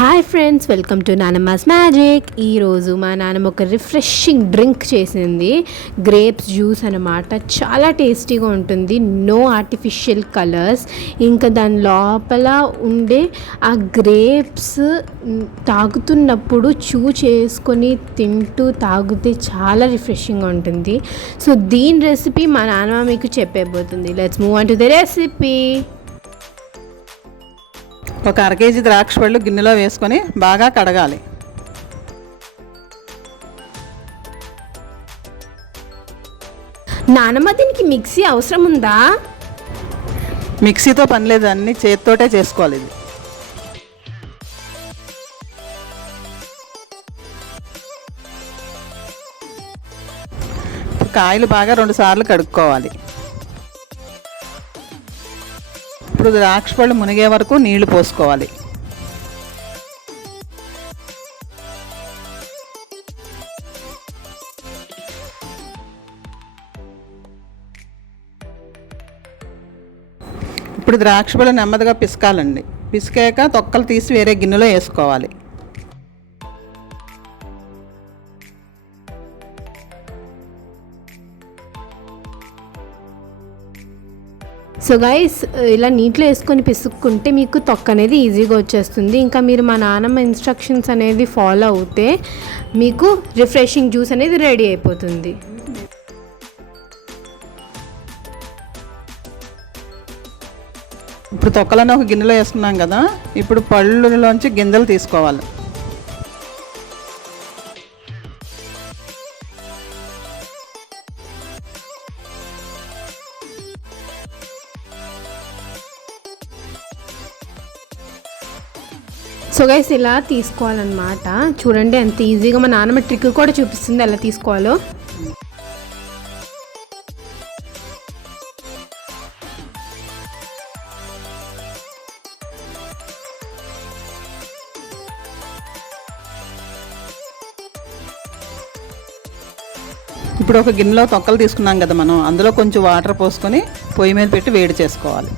Hi friends, welcome to Nanamma's magic. ఈరోజు మా నాన్నమ్మ ఒక రిఫ్రెషింగ్ డ్రింక్ చేసింది. గ్రేప్స్ జ్యూస్ అన్నమాట. చాలా టేస్టీగా ఉంటుంది. No artificial colours. ఇంకా దాని లోపల ఉండే ఆ గ్రేప్స్ తాగుతున్నప్పుడు చేసుకొని తింటూ తాగితే చాలా రిఫ్రెషింగ్గా ఉంటుంది. సో దీని రెసిపీ మా నాన్నమ్మ మీకు చెప్పేబోతుంది. Let's move on to the recipe. ఒక అర కేజీ ద్రాక్ష పళ్ళు గిన్నెలో వేసుకొని బాగా కడగాలి. నానమ్మ, దీనికి మిక్సీ అవసరం ఉందా? మిక్సీతో పని లేదు, అన్నీ చేతితోటే చేసుకోవాలి. ఇది కాయలు బాగా 2 సార్లు కడుక్కోవాలి. ఇప్పుడు ద్రాక్ష పళ్ళు మునిగే వరకు నీళ్లు పోసుకోవాలి. ఇప్పుడు ద్రాక్ష పళ్ళు నెమ్మదిగా పిసకాలండి. పిసికాక తొక్కలు తీసి వేరే గిన్నెలో వేసుకోవాలి. సో గైస్, ఇలా నీటిలో వేసుకొని పిసుక్కుంటే మీకు తొక్క అనేది ఈజీగా వచ్చేస్తుంది. ఇంకా మీరు మా నాన్నమ్మ ఇన్స్ట్రక్షన్స్ అనేది ఫాలో అవుతే మీకు రిఫ్రెషింగ్ జ్యూస్ అనేది రెడీ అయిపోతుంది. ఇప్పుడు తొక్కలను ఒక గిన్నెలో వేసుకున్నాం కదా, ఇప్పుడు పళ్ళులోంచి గింజలు తీసుకోవాలి. సో గైస్, ఇలా తీసుకోవాలన్నమాట. చూడండి ఎంత ఈజీగా మా నాన్నమ్మ ట్రిక్ కూడా చూపిస్తుంది ఎలా తీసుకోవాలో. ఇప్పుడు ఒక గిన్నెలో తొక్కలు తీసుకున్నాం కదా మనం, అందులో కొంచెం వాటర్ పోసుకొని పొయ్యి మీద పెట్టి వేడి చేసుకోవాలి.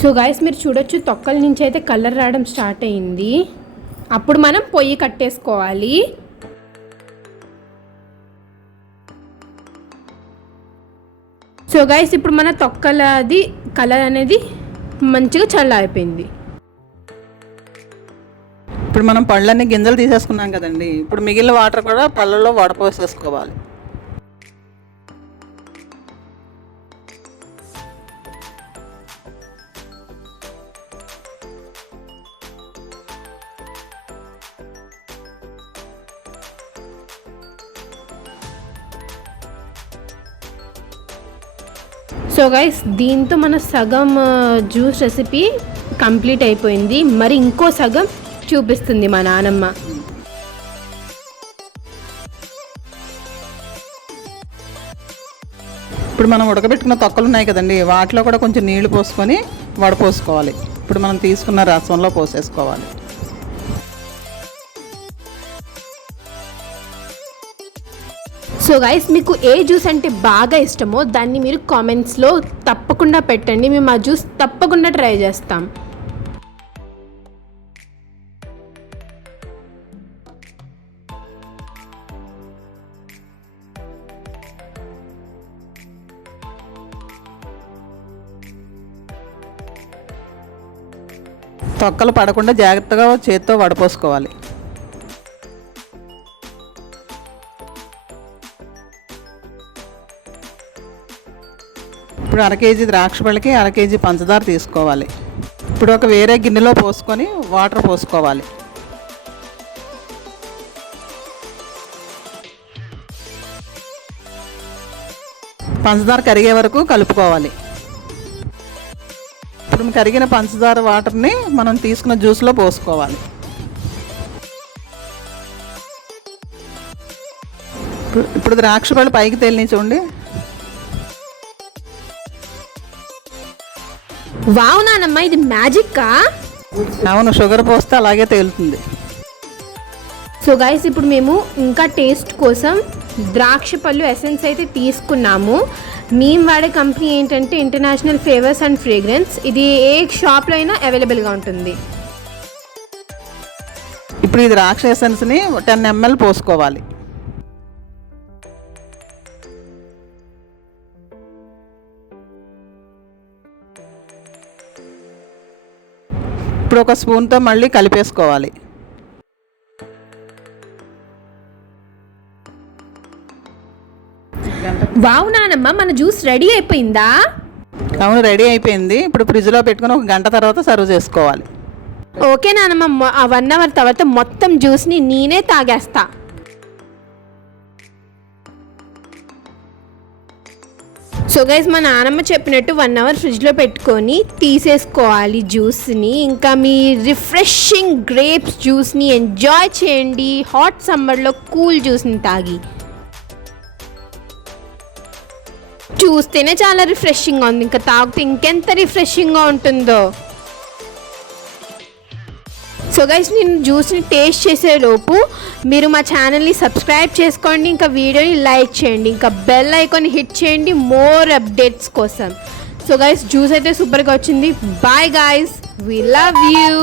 సో గైస్, మీరు చూడొచ్చు తొక్కల నుంచి అయితే కలర్ రావడం స్టార్ట్ అయింది. అప్పుడు మనం పొయ్యి కట్టేసుకోవాలి. సో గైస్, ఇప్పుడు మన తొక్కలది కలర్ అనేది మంచిగా చల్లారిపోయింది. ఇప్పుడు మనం పళ్ళన్నీ గింజలు తీసేసుకున్నాం కదండి, ఇప్పుడు మిగిలిన వాటర్ కూడా పళ్ళల్లో వడపోసేసుకోవాలి. సో గైస్, దీంతో మన సగం జ్యూస్ రెసిపీ కంప్లీట్ అయిపోయింది. మరి ఇంకో సగం చూపిస్తుంది మా నానమ్మ. ఇప్పుడు మనం ఉడకబెట్టుకున్న తొక్కలు ఉన్నాయి కదండి, వాటిలో కూడా కొంచెం నీళ్లు పోసుకొని వడపోసుకోవాలి. ఇప్పుడు మనం తీసుకున్న రసంలో పోసేసుకోవాలి. సో గైస్, మీకు ఏ జ్యూస్ అంటే బాగా ఇష్టమో దాన్ని మీరు కామెంట్స్లో తప్పకుండా పెట్టండి. మేము ఆ జ్యూస్ తప్పకుండా ట్రై చేస్తాం. తొక్కలు పడకుండా జాగ్రత్తగా చేత్తో వడపోసుకోవాలి. ఇప్పుడు అర కేజీ ద్రాక్ష పళ్ళకి అర కేజీ పంచదార తీసుకోవాలి. ఇప్పుడు ఒక వేరే గిన్నెలో పోసుకొని వాటర్ పోసుకోవాలి. పంచదార కరిగే వరకు కలుపుకోవాలి. ఇప్పుడు కరిగిన పంచదార వాటర్ని మనం తీసుకున్న జ్యూస్లో పోసుకోవాలి. ఇప్పుడు ద్రాక్ష పళ్ళు పైకి తేలిని చూడండి. వావ్ నానమ్మ, ఇది మ్యాజిక్కా? అవును, షుగర్ పోస్తే అలాగే తేలుతుంది. సో సో గైస్ ఇప్పుడు మేము ఇంకా టేస్ట్ కోసం ద్రాక్ష పళ్ళు ఎసెన్స్ అయితే తీసుకున్నాము. మేము వాడే కంపెనీ ఏంటంటే ఇంటర్నేషనల్ ఫ్లేవర్స్ అండ్ ఫ్రేగ్రెన్స్. ఇది ఏ షాప్లో అయినా అవైలబుల్గా ఉంటుంది. ఇప్పుడు ఈ ద్రాక్ష ఎసెన్స్ని 10 ml పోసుకోవాలి. ఇప్పుడు ఒక స్పూన్తో మళ్ళీ కలిపేసుకోవాలి. వావ్ నానమ్మ, మన జ్యూస్ రెడీ అయిపోయిందా? అవును, రెడీ అయిపోయింది. ఇప్పుడు ఫ్రిడ్జ్లో పెట్టుకుని 1 గంట తర్వాత సర్వ్ చేసుకోవాలి. ఓకే నానమ్మ, 1 అవర్ తర్వాత మొత్తం జ్యూస్ని నేనే తాగేస్తా. సో గైస్, మా నానమ్మ చెప్పినట్టు 1 అవర్ ఫ్రిడ్జ్లో పెట్టుకొని తీసేసుకోవాలి జ్యూస్ని. ఇంకా మీ రిఫ్రెషింగ్ గ్రేప్స్ జ్యూస్ని ఎంజాయ్ చేయండి హాట్ సమ్మర్లో కూల్ జ్యూస్ని తాగి. చూస్తేనే చాలా రిఫ్రెషింగ్గా ఉంది, ఇంకా తాగితే ఇంకెంత రిఫ్రెషింగ్గా ఉంటుందో. సో గైస్, నేను జ్యూస్ని టేస్ట్ చేసేలోపు మీరు మా ఛానల్ని సబ్స్క్రైబ్ చేసుకోండి, ఇంకా వీడియోని లైక్ చేయండి, ఇంకా బెల్ ఐకాన్ హిట్ చేయండి మోర్ అప్డేట్స్ కోసం. సో గైస్, జ్యూస్ అయితే సూపర్గా వచ్చింది. Bye guys, we love you.